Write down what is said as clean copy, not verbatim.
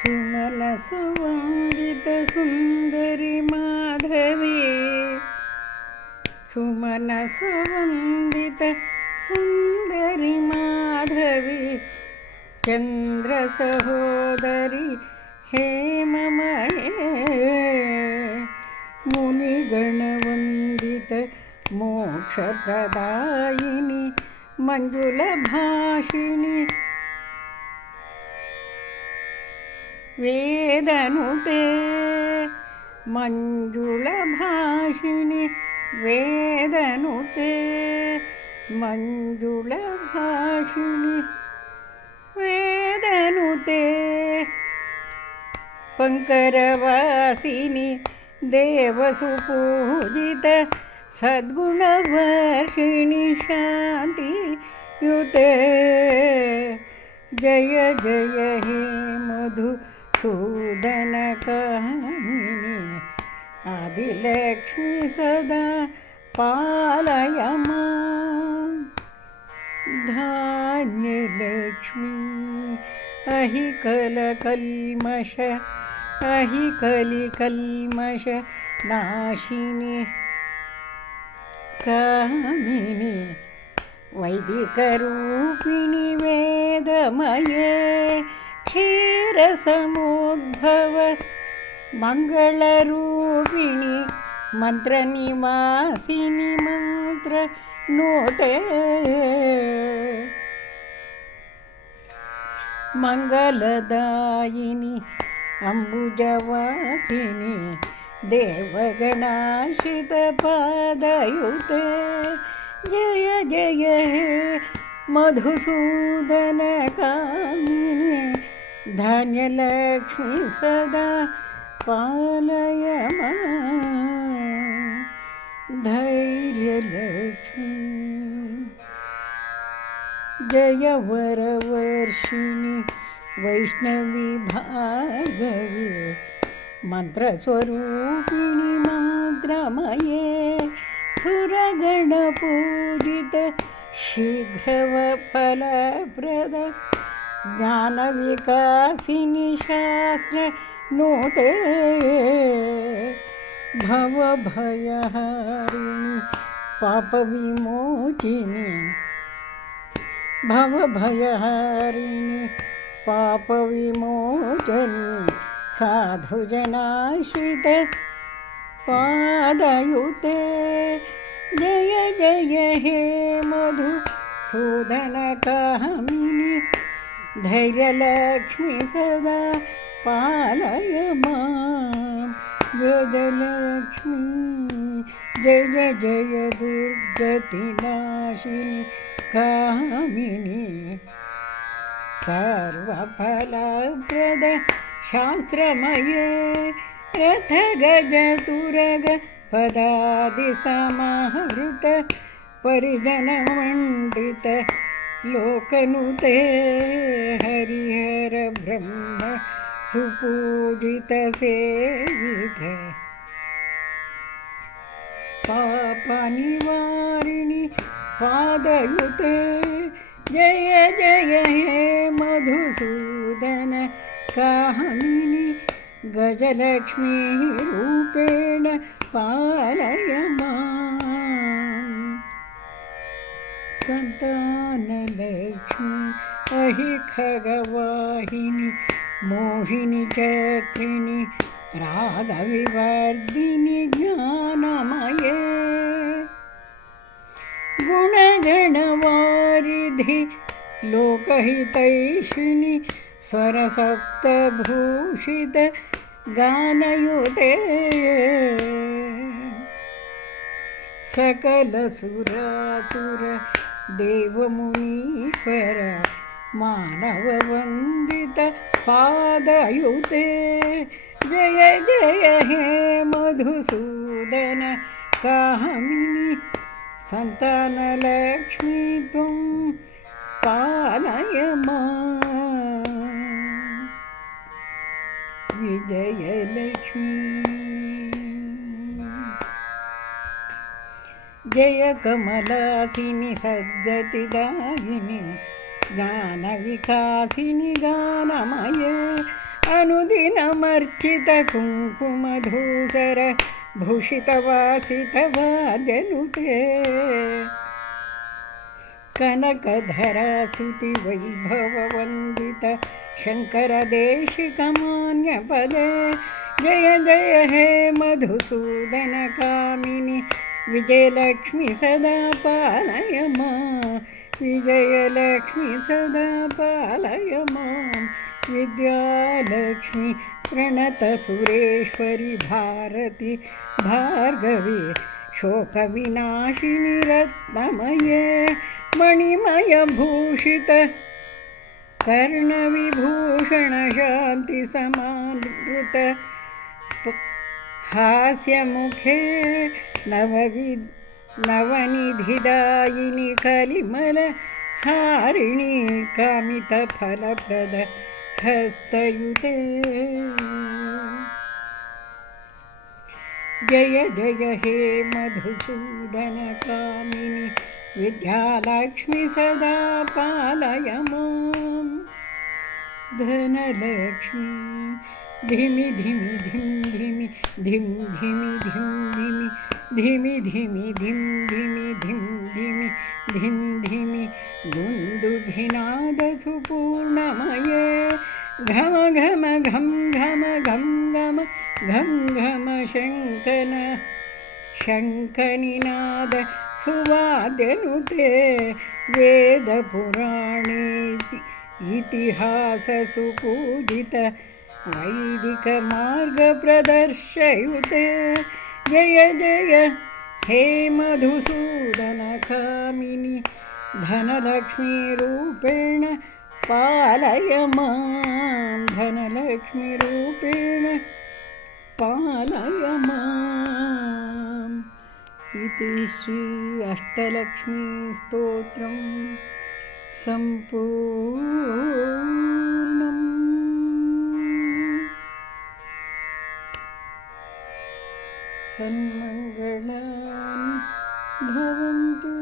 सुमनसवन्दित सुन्दरि माधवी सुमनसवन्दित सुन्दरि माधवी चन्द्रसहोदरि हेममये मुनिगणवन्दित मोक्षप्रदायिनि मञ्जुलभाषिणि वेदनुते मञ्जुलभाषिणि वेदनुते मञ्जुलभाषिणि वेदनुते पङ्करवासिनि देवसुपूजित सद्गुणवर्षिणि शान्तियुते जय जय हे मधुसूदनकामिनि आदिलक्ष्मी सदा पालय मां धान्यलक्ष्मी अहिकलकल्मष अहिकलिकल्मष नाशिनि कामिनि वैदिकरूपिणि वेदमये क्षीरसमुद्भव मङ्गलरूपिणि मन्त्रनिवासिनि मन्त्रनुते मङ्गलदायिनि अम्बुजवासिनि देवगणाश्रितपादयुते जय जय हे मधुसूदनकामिनि धान्यलक्ष्मी सदा पालय मां धैर्यलक्ष्मी जय वरवर्षिणि वैष्णवी भार्गवी मन्त्रस्वरूपिणि मन्त्रमये सुरगणपूजित शीघ्रफलप्रद ज्ञानविकासिनि शास्त्रनुते भवभयहारिणि पापविमोचिनि भवभयहारिणि पापविमोचनि साधुजनाश्रित पादयुते जय जय हे मधुसूदनकामिनि धैर्यलक्ष्मी सदा पालय मां गजलक्ष्मी जय जय दुर्गतिनाशिनि कामिनि सर्वफलप्रद शास्त्रमये रथगजतुरग पदादिसमाहृत परिजनमण्डित लोकनुते हरिहर ब्रह्म सुपूजित सेवित पापनिवारिणि पादयुते जय जय हे मधुसूदनकामिनि गजलक्ष्मी रूपेण पालय मां सन्तानलक्ष्मी अहिखगवाहिनि मोहिनि चक्रिणि रागविवर्धिनि ज्ञानमये गुणगणवारिधि लोकहितैषिणि स्वरसप्तभूषित गानयुते सकलसुरासुर देवमुनीश्वर मानववन्दित पादयुते जय जय हे मधुसूदनकामिनि सन्तानलक्ष्मी त्वं पालय मां विजयलक्ष्मी जय कमलासिनि सद्गतिदायिनि ज्ञानविकासिनि गानमये अनु नमर्चितकुङ्कुमधूसर भूषितवासितवाद्यनुते कनकधरास्तुतिवैभववन्दित शङ्करदेशिकमान्यपदे जय जय हे मधुसूदनकामिनि विजयलक्ष्मी सदा पालय मां विजयलक्ष्मी सदा पालय मां विद्यालक्ष्मी प्रणतसुरेश्वरि भारति भार्गवी शोकविनाशिनि रत्नमये मणिमयभूषित कर्णविभूषणशान्तिसमावृत हास्यमुखे नवनिधिदायिनि कलिमलहारिणि कामितफलप्रद हस्तयुते जय जय हे मधुसूदनकामिनि विद्यालक्ष्मी सदा पालय मां धनलक्ष्मी धिमि धिमि धिं धिमि धिं धिमि धिं धिमि धिमि धिं धिमि धिं धिमि धिं धिमि दुन्दुभिनादसुपूर्णमये घम घम घं घम घं घम घं घम शङ्खनिनाद सुवाद्यनुते वेदपुराणेति इतिहाससुपूजित वैदिकमार्गप्रदर्शयुते जय जय हे मधुसूदनकामिनि धनलक्ष्मीरूपेण पालय मां धनलक्ष्मीरूपेण पालय माम् इति श्री अष्टलक्ष्मीस्तोत्रं सम्पूर्णम् सन्मङ्गलानि भवन्तु।